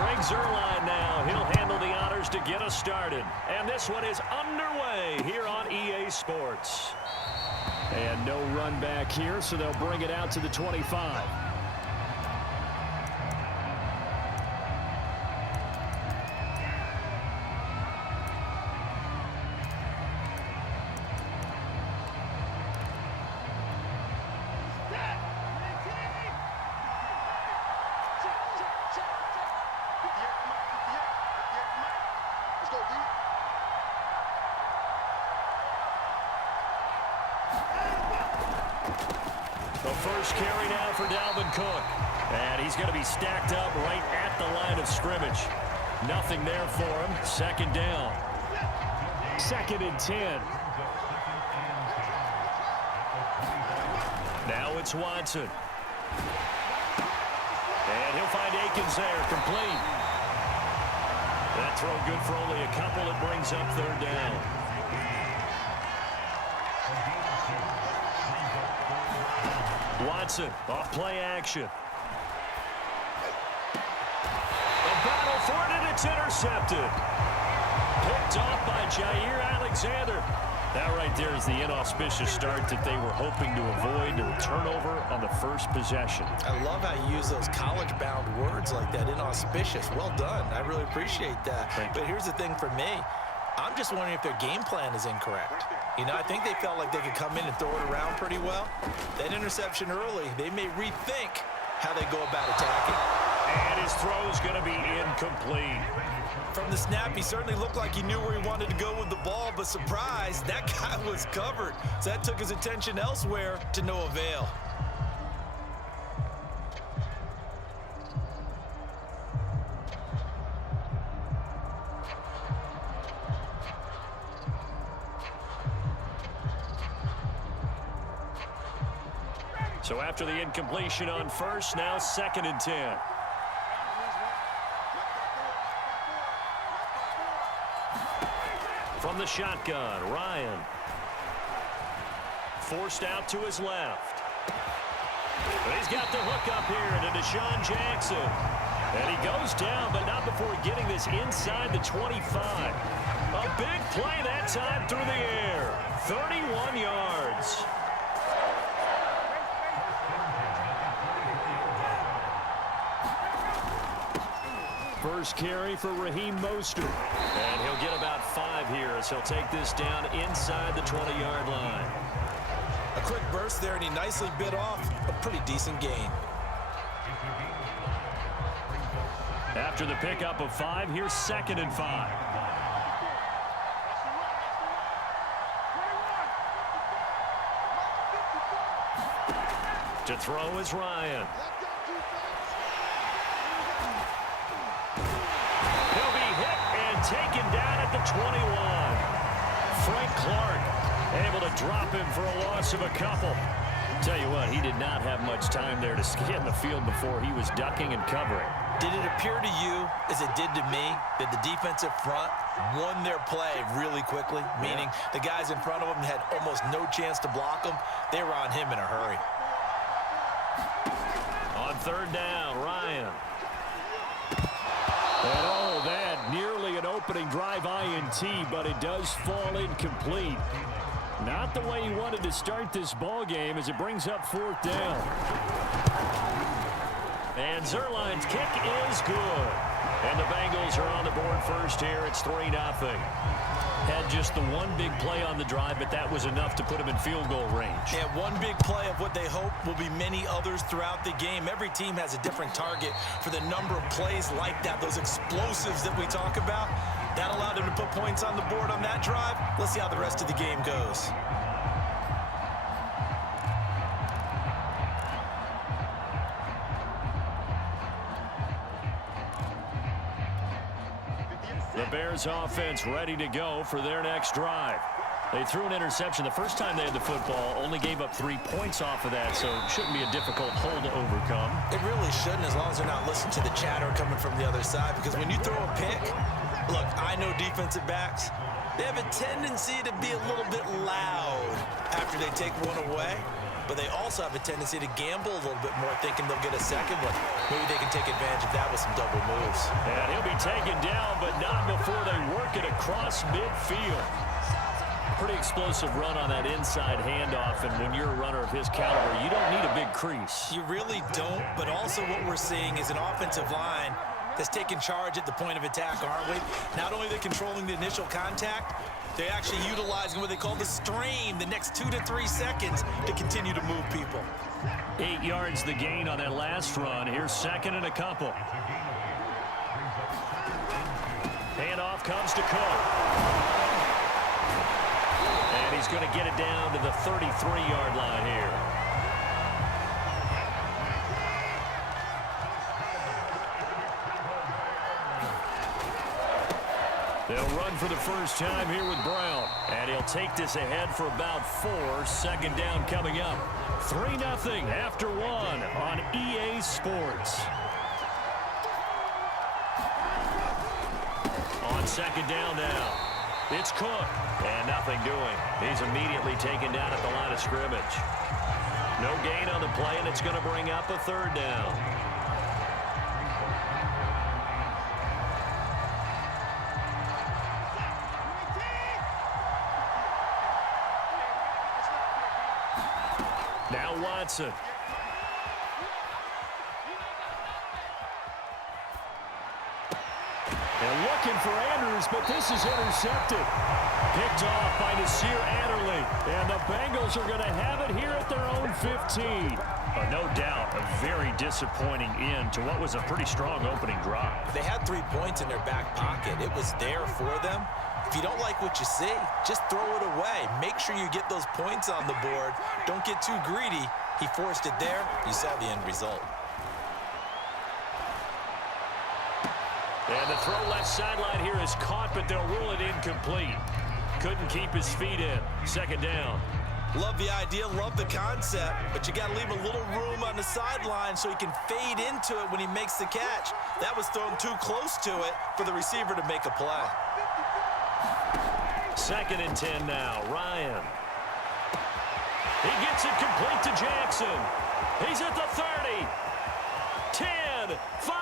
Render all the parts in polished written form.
Greg Zuerlein now. He'll handle the honors to get us started. And this one is underway here on EA Sports. And no run back here, so they'll bring it out to the 25. The first carry now for Dalvin Cook. And he's going to be stacked up right at the line of scrimmage. Nothing there for him. Second down. 2nd and 10. Now it's Watson. And he'll find Akins there, complete. That throw good for only a couple. It brings up 3rd down. Watson, off play action. The battle for it, and it's intercepted. Picked off by Jair Alexander. That right there is the inauspicious start that they were hoping to avoid, a turnover on the first possession. I love how you use those college-bound words like that, inauspicious. Well done. I really appreciate that. But here's the thing for me. I'm just wondering if their game plan is incorrect. You know, I think they felt like they could come in and throw it around pretty well. That interception early, they may rethink how they go about attacking. And his throw's going to be incomplete. From the snap, he certainly looked like he knew where he wanted to go with the ball, but surprise, that guy was covered. So that took his attention elsewhere to no avail. So after the incompletion on first, now 2nd and 10. From the shotgun, Ryan. Forced out to his left. But he's got the hook up here to Deshaun Jackson. And he goes down, but not before getting this inside the 25. A big play that time through the air. 31 yards. First carry for Raheem Mostert. And he'll get about 5 here as he'll take this down inside the 20-yard line. A quick burst there, and he nicely bit off a pretty decent gain. After the pickup of 5, here's 2nd and 5. To throw is Ryan. Taken down at the 21. Frank Clark able to drop him for a loss of a couple. Tell you what, he did not have much time there to scan the field before he was ducking and covering. Did it appear to you, as it did to me, that the defensive front won their play really quickly? Meaning the guys in front of him had almost no chance to block him. They were on him in a hurry. On 3rd down, Ryan. And oh, that nearly an opening drive INT, but it does fall incomplete. Not the way he wanted to start this ball game as it brings up 4th down. And Zuerlein's kick is good. And the Bengals are on the board first here. It's 3-0. Had just the one big play on the drive, but that was enough to put him in field goal range. Yeah, one big play of what they hope will be many others throughout the game. Every team has a different target for the number of plays like that, those explosives that we talk about. That allowed them to put points on the board on that drive. Let's see how the rest of the game goes. The Bears offense ready to go for their next drive. They threw an interception the first time they had the football, only gave up 3 points off of that, so it shouldn't be a difficult hole to overcome. It really shouldn't, as long as they're not listening to the chatter coming from the other side, because when you throw a pick, look, I know defensive backs, they have a tendency to be a little bit loud after they take one away. but they also have a tendency to gamble a little bit more, thinking they'll get a second one. Maybe they can take advantage of that with some double moves. And he'll be taken down, but not before they work it across midfield. Pretty explosive run on that inside handoff, and when you're a runner of his caliber, you don't need a big crease. You really don't, but also what we're seeing is an offensive line that's taking charge at the point of attack, aren't we? Not only are they controlling the initial contact, they're actually utilizing what they call the strain, the next 2 to 3 seconds, to continue to move people. 8 yards the gain on that last run. Here's second and a couple. Handoff comes to Cook. And he's going to get it down to the 33-yard line here. They'll run for the first time here with Brown. And he'll take this ahead for about 4. Second down coming up. 3-0 after 1 on EA Sports. On second down now, it's Cook. And nothing doing. He's immediately taken down at the line of scrimmage. No gain on the play, and it's going to bring up a third down. Now Watson. And looking for Andrews, but this is intercepted. Picked off by Nasir Adderley. And the Bengals are going to have it here at their own 15. No doubt a very disappointing end to what was a pretty strong opening drive. They had 3 points in their back pocket. It was there for them. If you don't like what you see, just throw it away. Make sure you get those points on the board. Don't get too greedy. He forced it there. You saw the end result. And the throw left sideline here is caught, but they'll rule it incomplete. Couldn't keep his feet in. Second down. Love the idea, love the concept, but you got to leave a little room on the sideline so he can fade into it when he makes the catch. That was thrown too close to it for the receiver to make a play. Second and 10 now. Ryan. He gets it complete to Jackson. He's at the 30. 10, 5,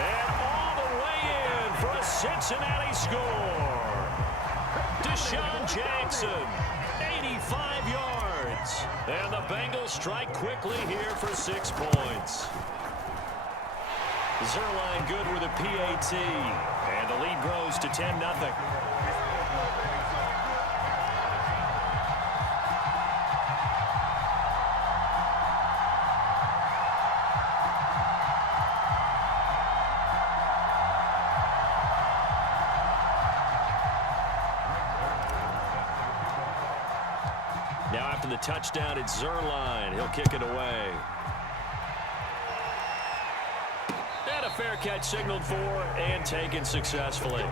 and all the way in for a Cincinnati score. Deshaun Jackson, 85 yards. And the Bengals strike quickly here for 6 points. Zerline good with a PAT. And the lead grows to 10-0. Now after the touchdown, it's Zerline. He'll kick it away. And a fair catch signaled for and taken successfully.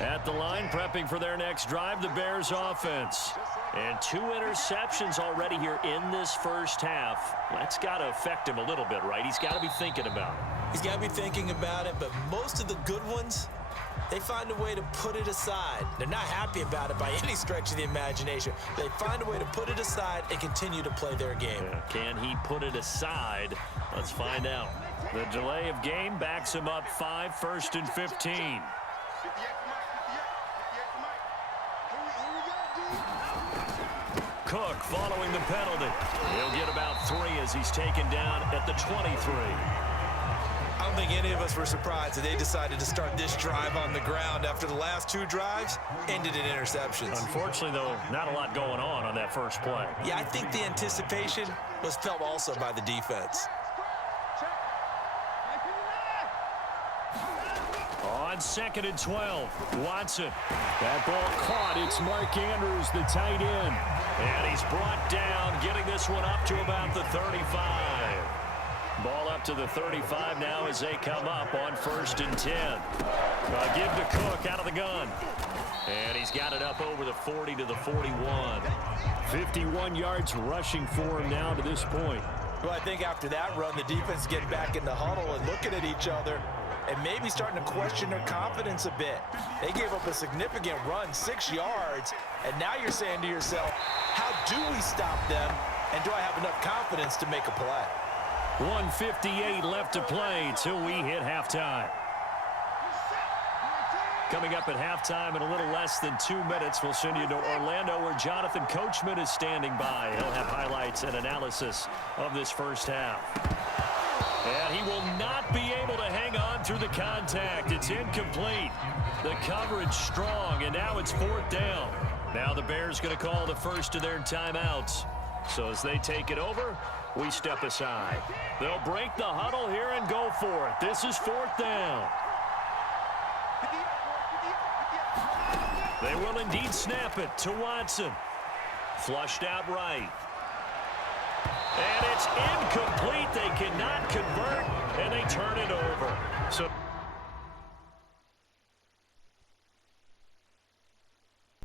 At the line, prepping for their next drive, the Bears offense. And 2 interceptions already here in this first half. That's got to affect him a little bit, right? He's got to be thinking about it. He's got to be thinking about it, but most of the good ones, they find a way to put it aside. They're not happy about it by any stretch of the imagination. They find a way to put it aside and continue to play their game. Yeah, can he put it aside? Let's find out. The delay of game backs him up 5, 1st and 15. Cook following the penalty. He'll get about 3 as he's taken down at the 23. I don't think any of us were surprised that they decided to start this drive on the ground after the last 2 drives ended in interceptions. Unfortunately, though, not a lot going on that first play. Yeah, I think the anticipation was felt also by the defense. On 2nd and 12, Watson. That ball caught. It's Mark Andrews, the tight end. And he's brought down, getting this one up to about the 35. Ball up to the 35 now as they come up on 1st and 10. Give to Cook out of the gun. And he's got it up over the 40 to the 41. 51 yards rushing for him now to this point. Well, I think after that run, the defense getting back in the huddle and looking at each other and maybe starting to question their confidence a bit. They gave up a significant run, 6 yards, and now you're saying to yourself, how do we stop them, and do I have enough confidence to make a play? 1:58 left to play till we hit halftime. Coming up at halftime in a little less than 2 minutes, we'll send you to Orlando where Jonathan Coachman is standing by. He'll have highlights and analysis of this first half. And he will not be able to hang on through the contact. It's incomplete. The coverage strong, and now it's 4th down. Now the Bears going to call the first of their timeouts. So as they take it over, we step aside. They'll break the huddle here and go for it. This is 4th down. They will indeed snap it to Watson. Flushed out right. And it's incomplete. They cannot convert, and they turn it over. So